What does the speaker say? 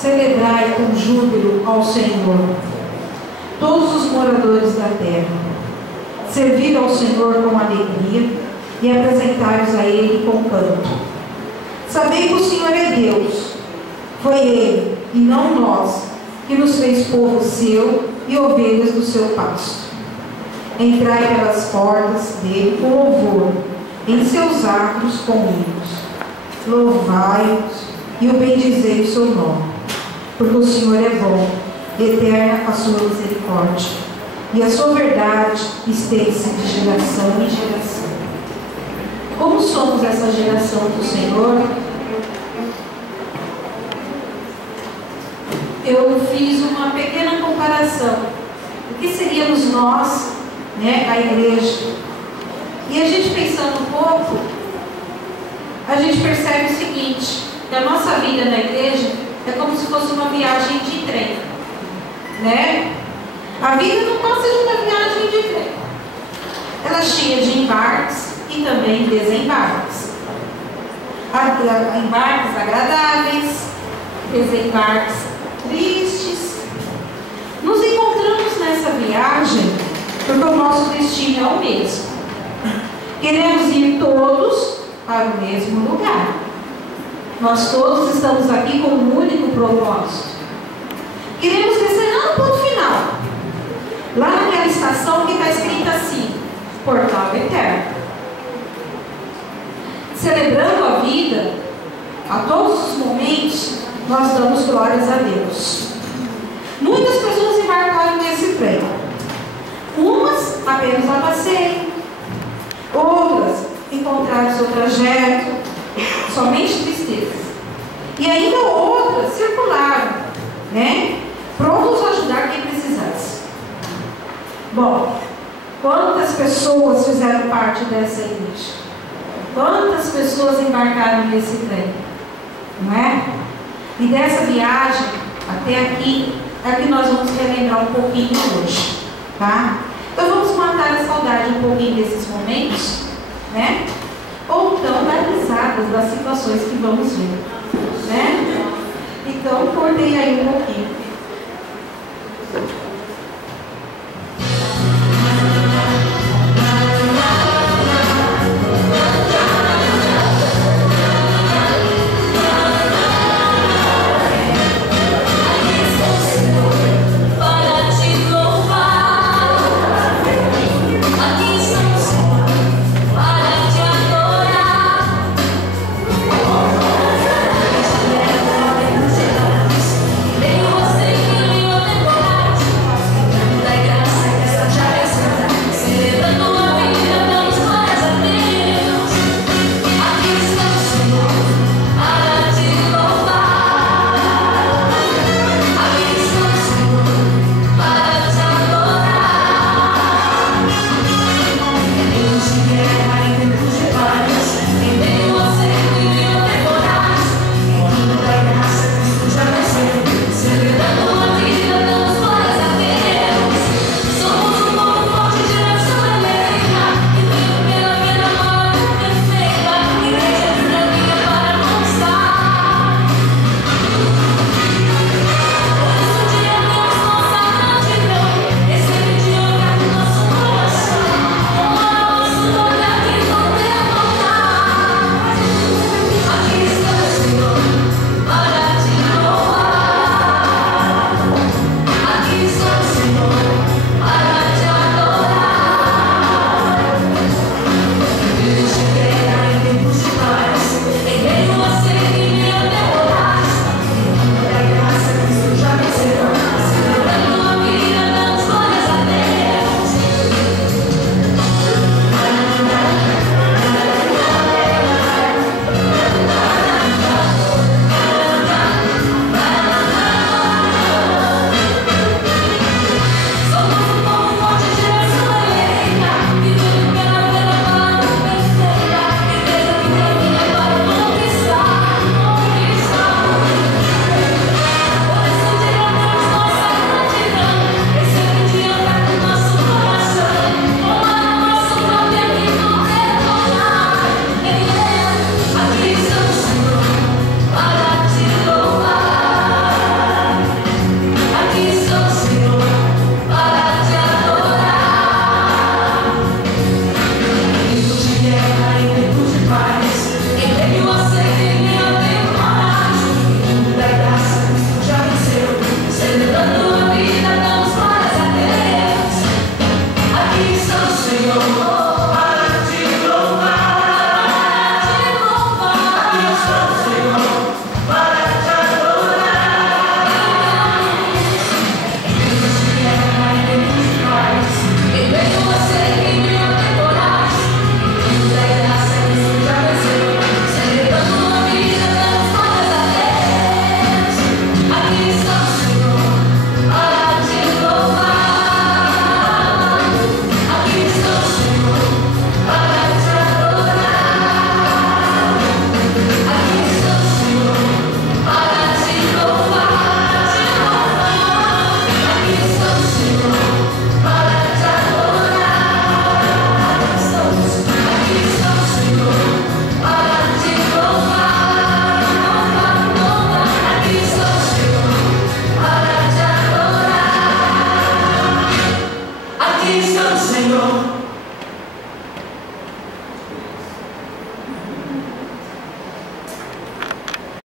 Celebrai com júbilo ao Senhor, todos os moradores da terra. Servi ao Senhor com alegria e apresentai-vos a Ele com canto. Sabei que o Senhor é Deus. Foi Ele, e não nós, que nos fez povo seu e ovelhas do seu pasto. Entrai pelas portas dele com louvor, em seus átrios com hinos. Louvai-os e o bendizei o seu nome, porque o Senhor é bom, eterna a sua misericórdia, e a sua verdade estende-se de geração em geração. Como somos essa geração do Senhor? Eu fiz uma pequena comparação. O que seríamos nós, a igreja? E a gente pensando um pouco, a gente percebe o seguinte, que a nossa vida na igreja é como se fosse uma viagem de trem, A vida não passa de uma viagem de trem. Ela é cheia de embarques e também desembarques. Embarques agradáveis, desembarques tristes. Nos encontramos nessa viagem porque o nosso destino é o mesmo. Queremos ir todos para o mesmo lugar. Nós todos estamos aqui com um único propósito. Queremos descer lá no ponto final, lá naquela estação que está escrita assim: Portal Eterno. Celebrando a vida, a todos os momentos, nós damos glórias a Deus. Muitas pessoas embarcaram nesse trem. Umas apenas a passeio, outras encontraram seu trajeto, somente tristezas. E ainda outras circularam, prontos a ajudar quem precisasse. Bom, quantas pessoas fizeram parte dessa igreja? Quantas pessoas embarcaram nesse trem? Não é? E dessa viagem até aqui é que nós vamos relembrar um pouquinho hoje, tá? Então vamos matar a saudade um pouquinho desses momentos, ou então dar risadas das situações que vamos ver, Então cortei aí um pouquinho.